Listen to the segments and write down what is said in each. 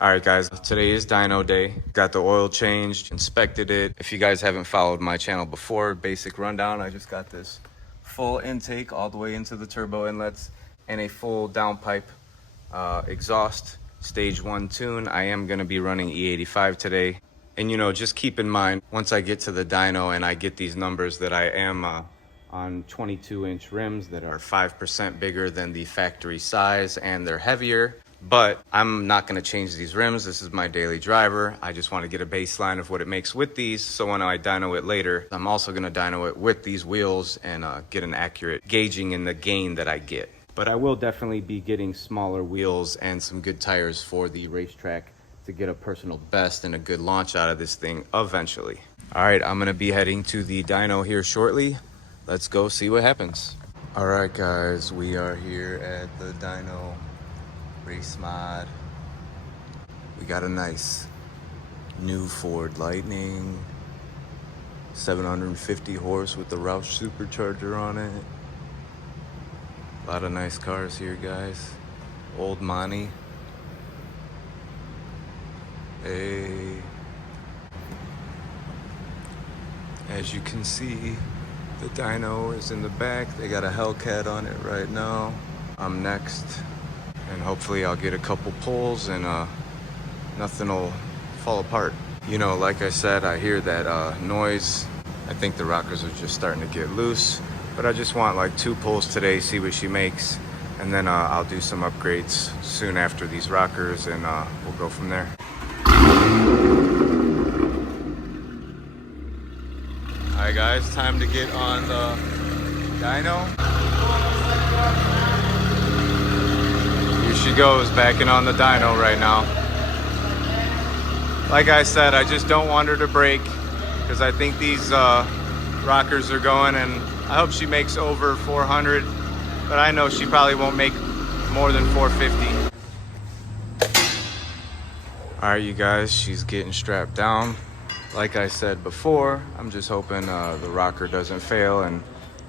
All right, guys, today is dyno day. Got the oil changed, inspected it. If you guys haven't followed my channel before, basic rundown, I just got this full intake all the way into the turbo inlets and a full downpipe exhaust, stage 1 tune. I am gonna be running E85 today. And just keep in mind, once I get to the dyno and I get these numbers that I am on 22-inch rims that are 5% bigger than the factory size and they're heavier. But I'm not going to change these rims. This is my daily driver. I just want to get a baseline of what it makes with these. So when I dyno it later, I'm also going to dyno it with these wheels and get an accurate gauging in the gain that I get. But I will definitely be getting smaller wheels and some good tires for the racetrack to get a personal best and a good launch out of this thing eventually. All right, I'm going to be heading to the dyno here shortly. Let's go see what happens. All right, guys, we are here at the dyno race mod. We got a nice new Ford Lightning, 750 horse with the Roush supercharger on it. A lot of nice cars here, guys. Old Monty. Hey. As you can see, the dyno is in the back. They got a Hellcat on it right now. I'm next. And hopefully I'll get a couple pulls and nothing will fall apart. Like I said, I hear that noise. I think the rockers are just starting to get loose. But I just want like 2 pulls today, see what she makes. And then I'll do some upgrades soon after these rockers and we'll go from there. Alright guys, time to get on the dyno. Here she goes, backing on the dyno right now. Like I said, I just don't want her to break because I think these rockers are going, and I hope she makes over 400, but I know she probably won't make more than 450. All right, you guys, she's getting strapped down. Like I said before, I'm just hoping the rocker doesn't fail and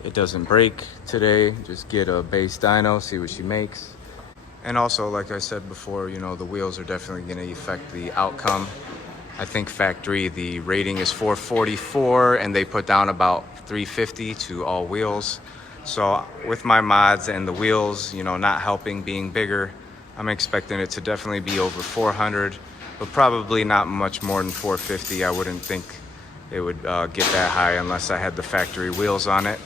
it doesn't break today. Just get a base dyno, see what she makes. And also, like I said before, the wheels are definitely going to affect the outcome. I think factory, the rating is 444 and they put down about 350 to all wheels. So with my mods and the wheels, not helping being bigger, I'm expecting it to definitely be over 400, but probably not much more than 450. I wouldn't think it would get that high unless I had the factory wheels on it.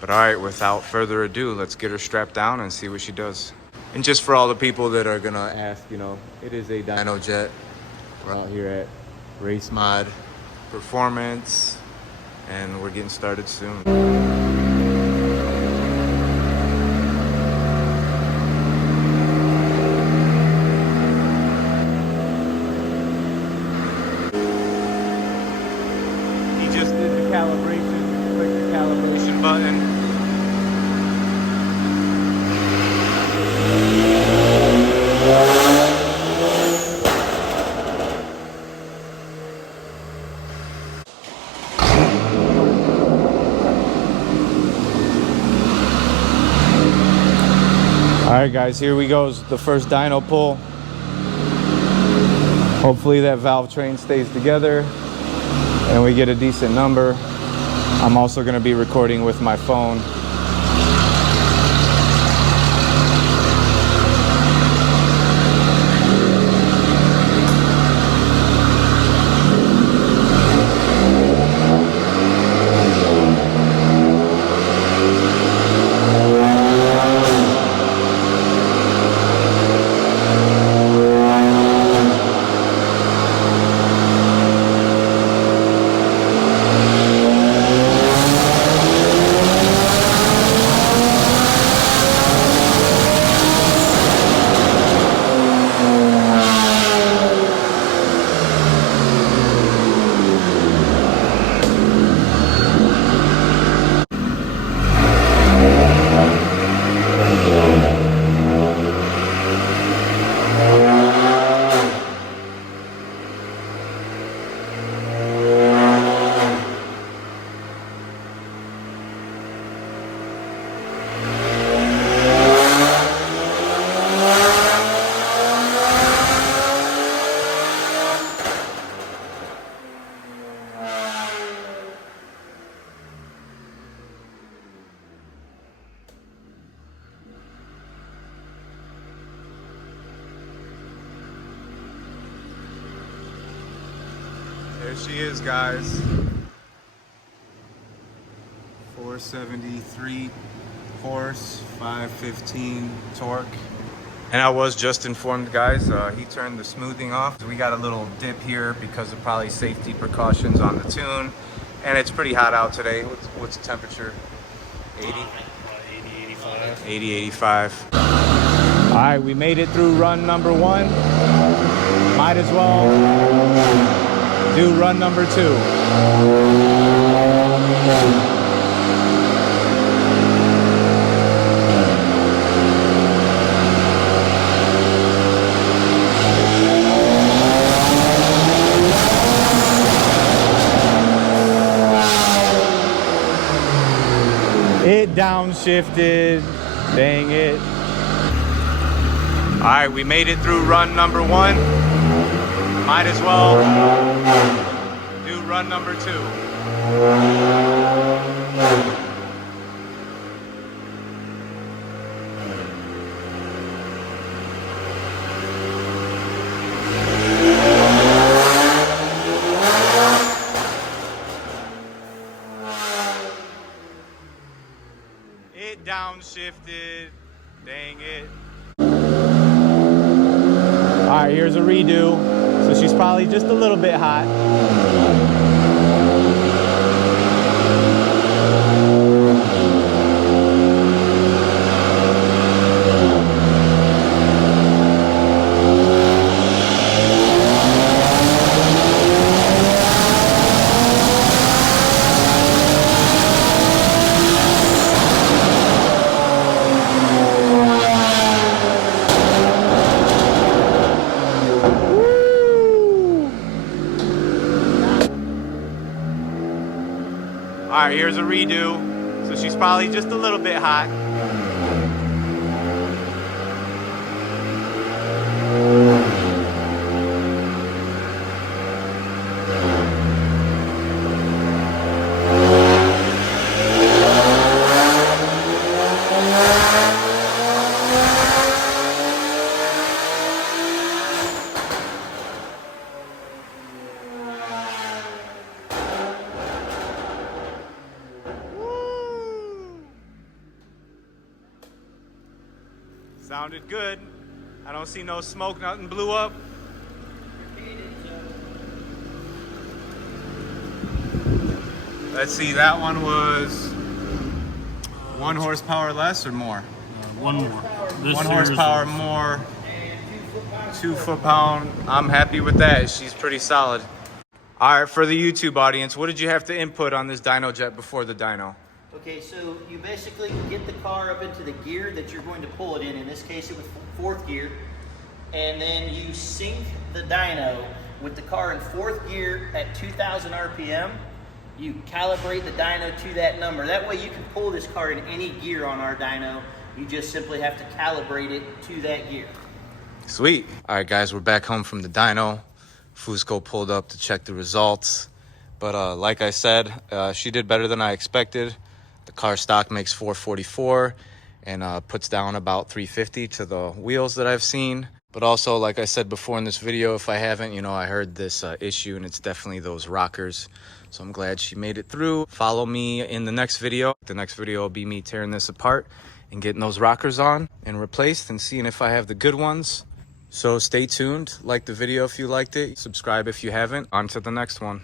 But all right, without further ado, let's get her strapped down and see what she does. And just for all the people that are gonna ask, it is a dyno jet. We're out here at Race Mod Performance, and we're getting started soon. He just did the calibration, click the calibration button. All right, guys, here we go. The first dyno pull. Hopefully that valve train stays together and we get a decent number. I'm also going to be recording with my phone. There she is, guys. 473 horse, 515 torque. And I was just informed, guys, he turned the smoothing off. We got a little dip here because of probably safety precautions on the tune. And it's pretty hot out today. What's the temperature? 80? 80, 85. All right, we made it through run number 1. Might as well do run number 2. It downshifted, dang it. All right, we made it through run number 1. Might as well do run number 2. It downshifted, dang it. All right, here's a redo. So she's probably just a little bit hot. All right, here's a redo. So she's probably just a little bit hot. Sounded good. I don't see no smoke, nothing blew up. Let's see, that one was 1 horsepower less or more? 1 more. 1 horsepower more, 2 foot-pound. I'm happy with that. She's pretty solid. All right, for the YouTube audience, what did you have to input on this dyno jet before the dyno? Okay, so you basically get the car up into the gear that you're going to pull it in. In this case, it was 4th gear. And then you sync the dyno with the car in 4th gear at 2,000 RPM. You calibrate the dyno to that number. That way you can pull this car in any gear on our dyno. You just simply have to calibrate it to that gear. Sweet. All right, guys, we're back home from the dyno. Fusco pulled up to check the results. But like I said, she did better than I expected. The car stock makes 444 and puts down about 350 to the wheels that I've seen. But also, like I said before in this video, if I haven't, you know, I heard this issue, and it's definitely those rockers. So I'm glad she made it through. Follow me in the next video. The next video will be me tearing this apart and getting those rockers on and replaced and seeing if I have the good ones. So stay tuned. Like the video if you liked it. Subscribe if you haven't. On to the next one.